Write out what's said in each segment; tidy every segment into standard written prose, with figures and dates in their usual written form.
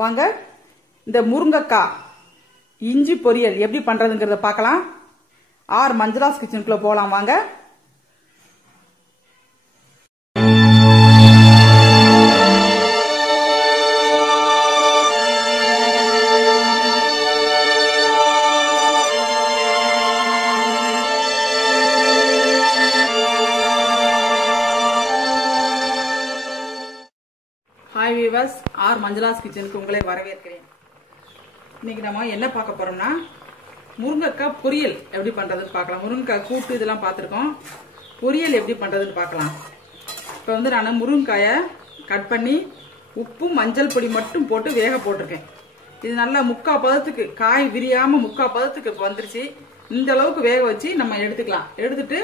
வாங்க இந்த முருங்கைக்காய் இஞ்சி பொரியல் எப்படி பண்றதுங்கறத பார்க்கலாம். ஆர் மஞ்சுளாஸ் கிச்சனுக்குள்ள போலாம் வாங்க. ஹாய் வீவர்ஸ், ஆர் மஞ்சுளாஸ் கிச்சனுக்கு உங்களை வரவேற்கிறேன். இன்னைக்கு நம்ம என்ன பார்க்க போறோம்னா முருங்கைக்காய் பொரியல் எப்படி பண்றதுன்னு பார்க்கலாம். முருங்கைக்காய் கூட்டு இதெல்லாம் பார்த்துருக்கோம், பொரியல் எப்படி பண்றதுன்னு பார்க்கலாம். இப்போ வந்து நான் முருங்கைக்காயை கட் பண்ணி உப்பு மஞ்சள் பொடி மட்டும் போட்டு வேக போட்டிருக்கேன். இது நல்லா முக்கால் பதத்துக்கு காய் விரியாம முக்கால் பதத்துக்கு இப்போ வந்துருச்சு. இந்த அளவுக்கு வேக வச்சு நம்ம எடுத்துக்கலாம். எடுத்துட்டு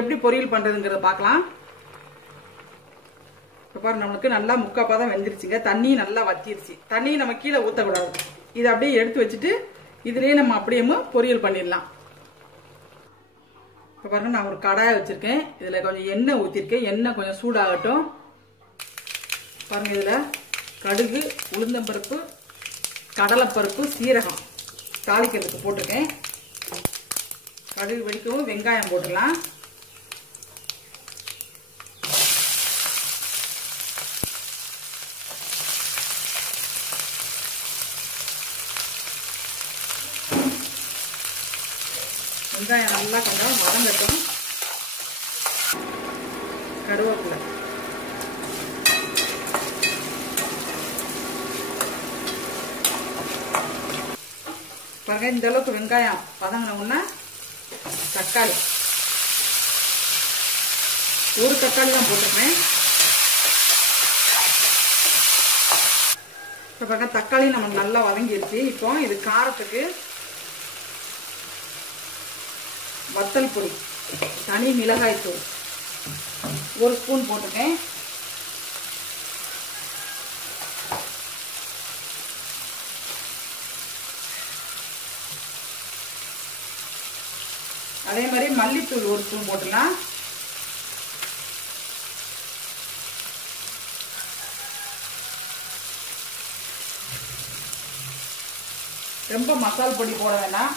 எப்படி பொரியல் பண்றதுங்கிறத பார்க்கலாம். இப்போ பாருங்க, நம்மளுக்கு நல்லா முக்கால் பதம் வெந்துருச்சுங்க. தண்ணி நல்லா வத்திருச்சு. தண்ணி நம்ம கீழே ஊற்றக்கூடாது. இதை அப்படியே எடுத்து வச்சுட்டு இதுலேயே நம்ம அப்படியே பொரியல் பண்ணிடலாம். இப்போ பாருங்க, நான் ஒரு கடாயை வச்சிருக்கேன். இதில் கொஞ்சம் எண்ணெய் ஊற்றிருக்கேன். எண்ணெய் கொஞ்சம் சூடாகட்டும். பாருங்க, இதில் கடுகு, உளுந்தம்பருப்பு, கடலைப்பருப்பு, சீரகம் தாளிக்கிறதுக்கு போட்டிருக்கேன். கடுகு வெடிக்கவும் வெங்காயம் போட்டுடலாம். வெங்காயம் நல்லா கொஞ்சம் வதங்கட்டும். கருவேப்பிலை, பாருங்க, இந்த அளவுக்கு வெங்காயம் வதங்கினோம்னா தக்காளி, ஒரு தக்காளி தான் போட்டிருக்கேன். இப்போ பாருங்க, தக்காளி நமக்கு நல்லா வதங்கிருச்சு. இப்போ இது காரத்துக்கு வத்தல் பொடி, தனி மிளகாய் தூள் ஒரு ஸ்பூன் போட்டிருக்கேன். அதே மாதிரி மல்லித்தூள் ஒரு ஸ்பூன் போட்டுலாம். ரொம்ப மசால் பொடி போட வேண்டாம்.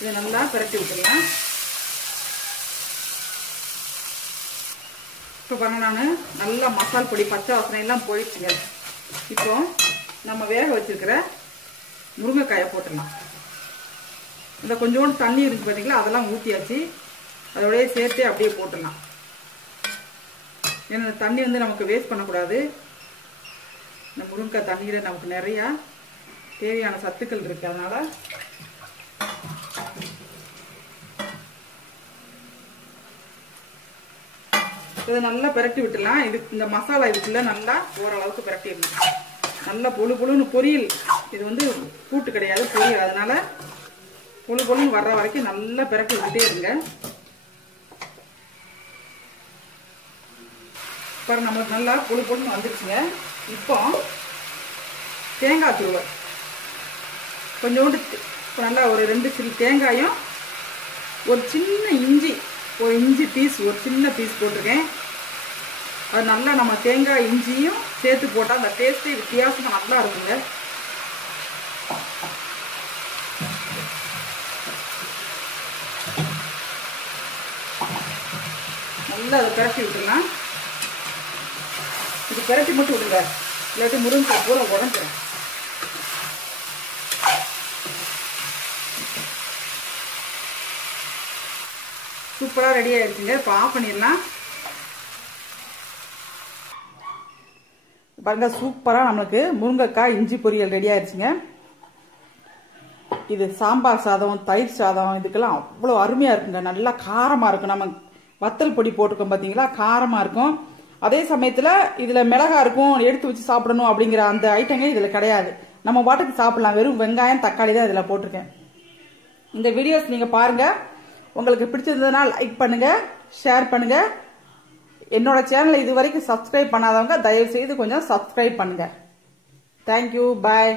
இதை நல்லா பிரட்டி விட்டுடலாம். இப்போ பாருங்க, நான் நல்லா மசால் பொடி பச்சை வாசனை எல்லாம் போயிடுச்சுங்க. இப்போ நம்ம வேக வச்சிருக்கிற முருங்கைக்காயை போட்டுடலாம். இந்த கொஞ்சோண்டு தண்ணி இருக்கு பார்த்தீங்களா, அதெல்லாம் ஊற்றியாச்சு. அதோடய சேர்த்து அப்படியே போட்டுடலாம். ஏன்னா தண்ணி வந்து நமக்கு வேஸ்ட் பண்ணக்கூடாது. இந்த முருங்கைக்காய் தண்ணியில் நமக்கு நிறையா தேவையான சத்துக்கள் இருக்கு. அதனால இதை நல்லா பிரட்டி விட்டுலாம். இது இந்த மசாலா இதுக்குள்ள நல்லா ஓரளவுக்கு பிரட்டிடணும். நல்லா பொழு பொழுன்னு பொரியல். இது வந்து கூட்டு கிடையாது, பொரியல். அதனால பொழு பொழுன்னு வர்ற வரைக்கும் நல்லா பிரட்டி விட்டுட்டே இருங்க. பாருங்க, நம்மளுக்கு நல்லா பொழு பொழுன்னு வந்துருச்சுங்க. இப்போ தேங்காய் துருவல் கொஞ்சோண்டு நல்லா ஒரு 2 சில்லு தேங்காயும் ஒரு சின்ன இஞ்சி, ஒரு இஞ்சி பீஸ், ஒரு சின்ன பீஸ் போட்டிருக்கேன். அது நல்லா நம்ம தேங்காய் இஞ்சியும் சேர்த்து போட்டால் அந்த டேஸ்ட்டே வித்தியாசமாக நல்லா இருக்குங்க. நல்லா அதை பிரட்டி விட்டுலாம். இது பிரட்டி மட்டும் விடுங்க, இல்லாட்டி முருங்கைக்காய் பூரா உடஞ்சிடும். சூப்பராக ரெடி ஆயிடுச்சுங்க. இப்போ ஆஃப் பண்ணிடலாம். பாருங்க, சூப்பராக நம்மளுக்கு முருங்கைக்காய் இஞ்சி பொரியல் ரெடி ஆயிடுச்சுங்க. இது சாம்பார் சாதம், தயிர் சாதம், இதுக்கெல்லாம் அவ்வளோ அருமையாக இருக்குங்க. நல்லா காரமாக இருக்கும். நம்ம வத்தல் பொடி போட்டிருக்கோம் பார்த்தீங்களா, காரமாக இருக்கும். அதே சமயத்தில் இதில் மிளகா இருக்கும், எடுத்து வச்சு சாப்பிடணும் அப்படிங்கிற அந்த ஐட்டங்கள் இதில் கிடையாது. நம்ம பாட்டுக்கு சாப்பிடலாம். வெறும் வெங்காயம் தக்காளி தான் இதில் போட்டிருக்கேன். இந்த வீடியோஸ் நீங்கள் பாருங்கள். உங்களுக்கு பிடிச்சிருந்ததுன்னா லைக் பண்ணுங்க, ஷேர் பண்ணுங்க. என்னோட சேனலை இது வரைக்கும் சப்ஸ்கிரைப் பண்ணாதவங்க தயவு செய்து கொஞ்சம் சப்ஸ்கிரைப் பண்ணுங்க. தேங்க்யூ, பாய்.